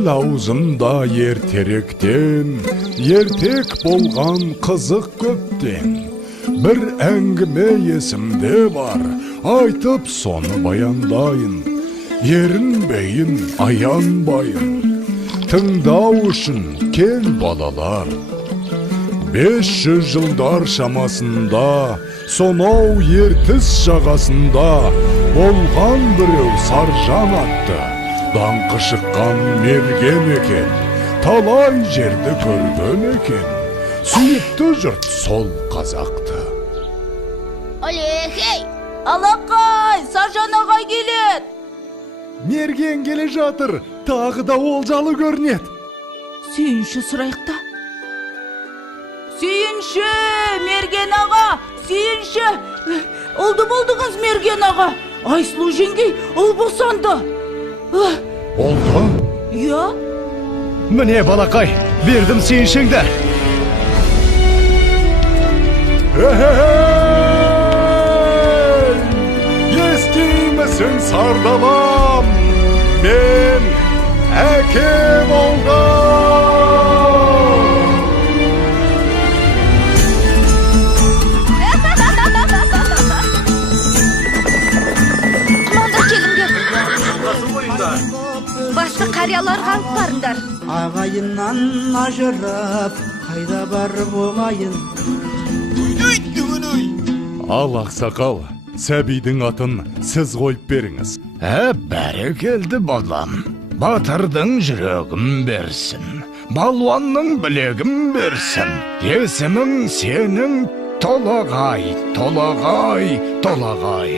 ел аузымда ертеректен, ертек болған қызық көптен. Бір әңгіме есімде бар, айтып соны баяндайын. Ерінбейін, аянбайын, тыңдау үшін кел балалар. 500 жылдар шамасында, сонау ертіс жағасында болған біреу Саржан атты. Даңқы шыққан мерген екен, талай жерді көрген екен. Сүйікті жұрт сол қазақты. Олехей! Алақай! Саржан ағай келет! Мерген келе жатыр, тағы да олжалы көрінет. Сүйінші сұрайықта. Сүйінші! Мерген аға! Сүйінші! Олды болдыңыз, Мерген аға! Айсұлу жеңгей, ұл босанды. Олды? Иә? Міне балақай, бердім сүйіншіңді. Естимісің сардалам, мен әке болған. Құманда келіңдер. Басты қариялар қалып барыңдар. Ағайыннан ажырап, қайда барып оғайын. Ал ақсақал, сәбидің атын сіз қойып беріңіз. Бәрекелді балам. Батырдың жүрегін берсін, балуанның білегін берсін. Есімің сенің Толағай, Толағай, Толағай.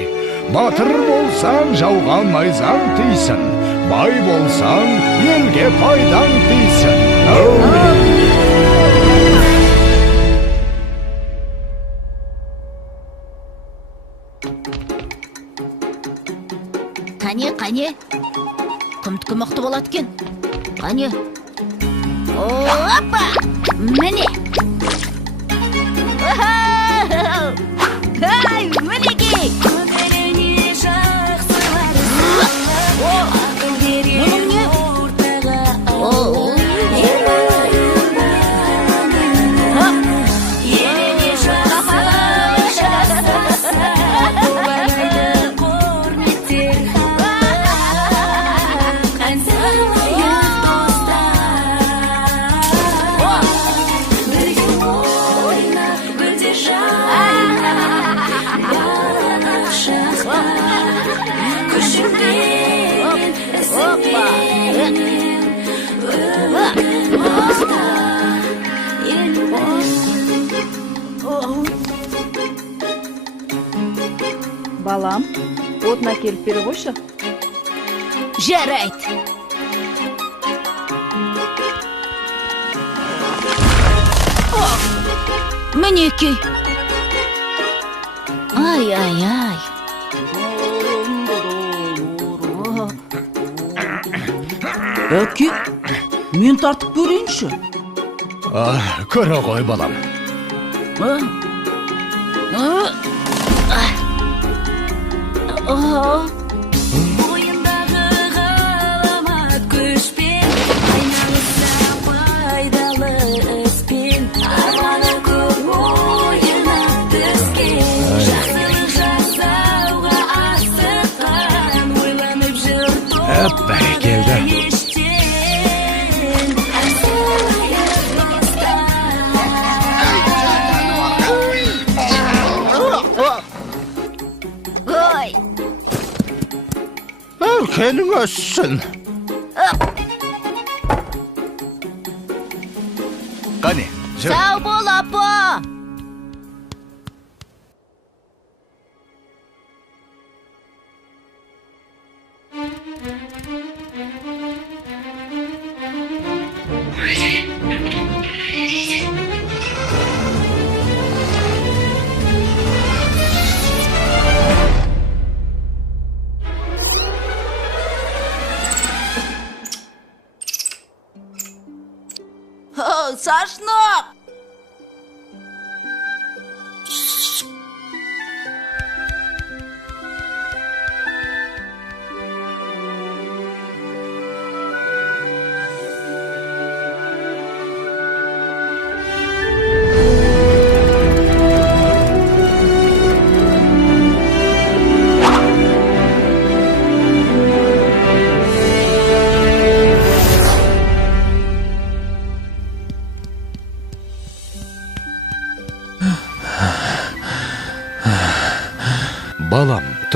Батыр болсаң жауға найзаң тисін, бай болсаң елге пайдаң тисін. Қане, құмтқы мықты болады кен. Қане. Опа! Міне! Ай, мінекей! Мұның не? Балам, отын әкеліп беріп қойшы. Жарайды. Мінекей. Ай. Әке, мен тартып көрейінші. Көре ғой балам. Бойындағы ғаламат күшпен, айналыса пайдалы іспен, арманы көп ойына түскен, жақсылық жасауға асыққан, ойланып жүр Бәрекелді. Өркенің өссін. Қане, жүр. Сау бол, апа! Сашнақ!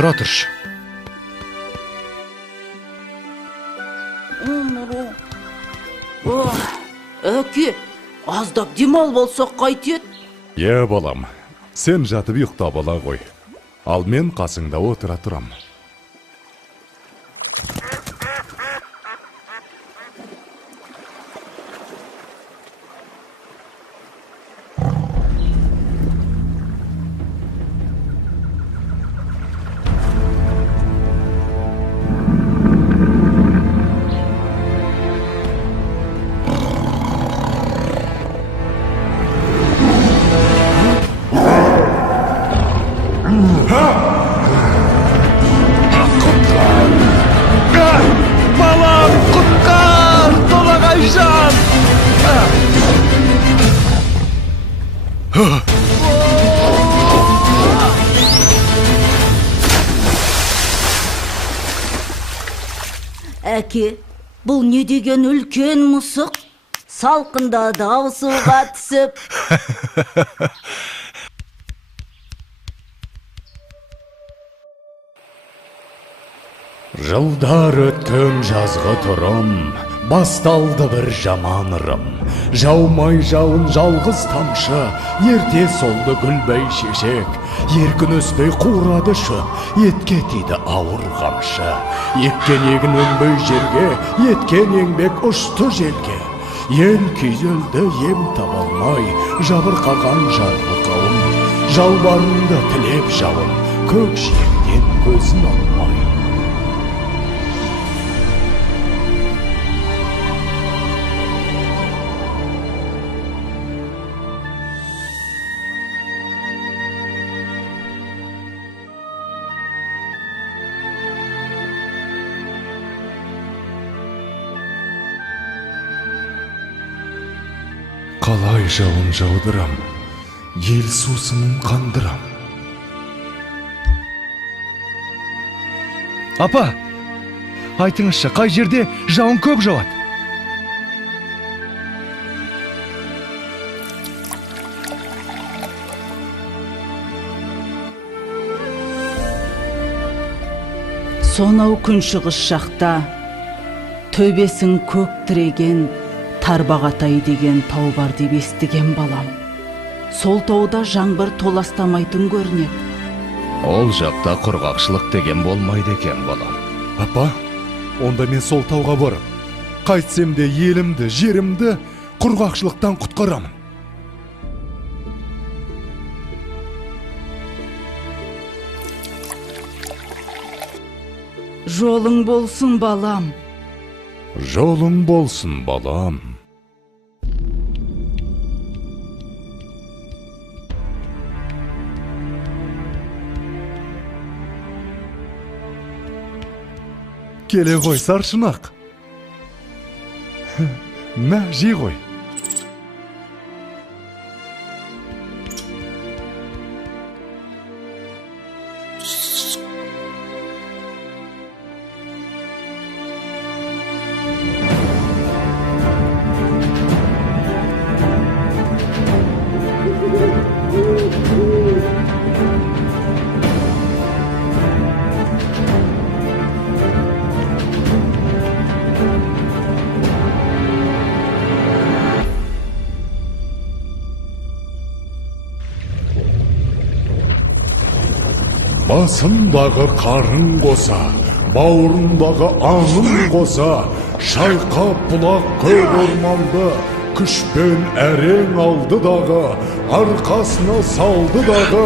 тұра тұршы. Әке, аздап демал болсақ қайтет? Балам, сен жатып ұйықтап ала ғой. Ал мен қасыңда отыра тұрам. Балам, құтқар, Толағайжан! Әке, бұл не деген үлкен мұсық? Салқында дауысуға түсіп. Жылдар өткен жазғы тұрым, басталды бір жаман ырым. Жаумай жауын жалғыз тамшы, ерте солды гүлбей шешек. Еркін өспей қурады шөп, етке тиді ауыр қамшы. Еккен егін өнбей жерге, еткен еңбек ұшты желге. Ел күйзелді ем табалмай, жабырқаған жарғы қауым. Жалбарынды тілеп жауын, көк жиектен көзін алмай. Қалай жауын жаудырам, ел сусынын қандырам. Апа, айтыңызшы, қай жерде жауын көп жауады? Сонау күншығыс жақта төбесін көк тіреген Тарбағатай деген тау бар деп естіген балам. Сол тауда жаңбыр толастамайтын көрінеді. Ол жақта құрғақшылық деген болмайды екен, балам. Апа, онда мен сол тауға барып, қайтсем де елімді, жерімді құрғақшылықтан құтқарамын. Жолың болсын, балам. Жолың болсын, балам. Келе ғой, саршынақ. Мә, жей ғой. Басындағы қарын қоса, бауырындағы аңын қоса, шайқап бұлақ көк орманды, күшпен әрең алды дағы, арқасына салды дағы,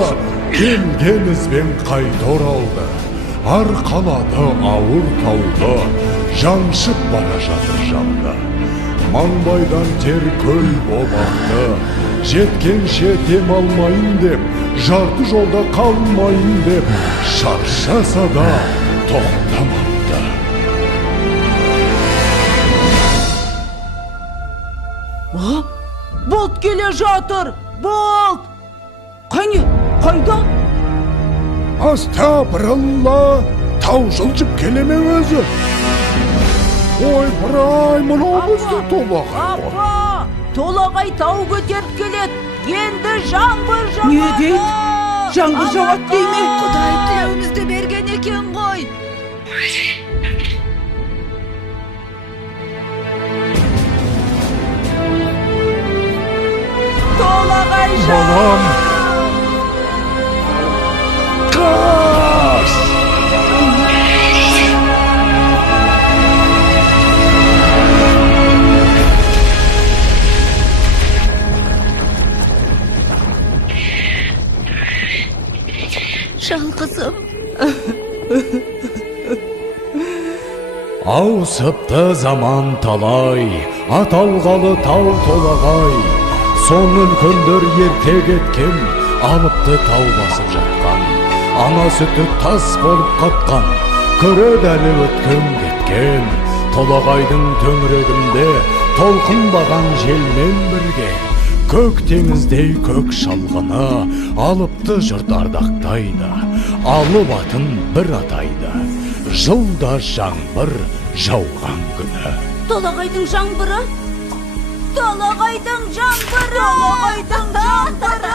келген ізбен қайта оралды. Арқалады ауыр тауды, жаншып бара жатыр жанды. Маңбайдан тер көл болақты, жеткенше дем алмайын деп, жарты жолда қалмайын деп, шаршаса да тоқтамапты. Болт келе жатыр! Болт! Қане, қайда? Астапыралла, тау жылжып келеме өзі. Ой, бірай, мынау біздің Толағай ғой. Апа, Толағай тау көтеріп келеді. Енді жаңбыр жауады. Не дейді? жаңбыр жауат дейме? Құдай тілеуімізді берген екен ғой. Толағайжан! Балам! Қаш! Жалғызым. Ауысыпты заман талай, аталғалы тау толағай. Сон үлкендер ерте кеткен, алыпты тау басып жатқан. Ана сүті тас болып қатқан, көреді әлі өткен кеткен. Толағайдың төңірегінде толқынбаған желмен бірге. Көк теңіздей көк шалғыны алыпты жұрт ардақтайды. Алып атын бір атайды, жылда жаңбыр жауған күні. Толағайдың жаңбыры? Толағайдың жаңбыры! Толағайдың жаңбыры!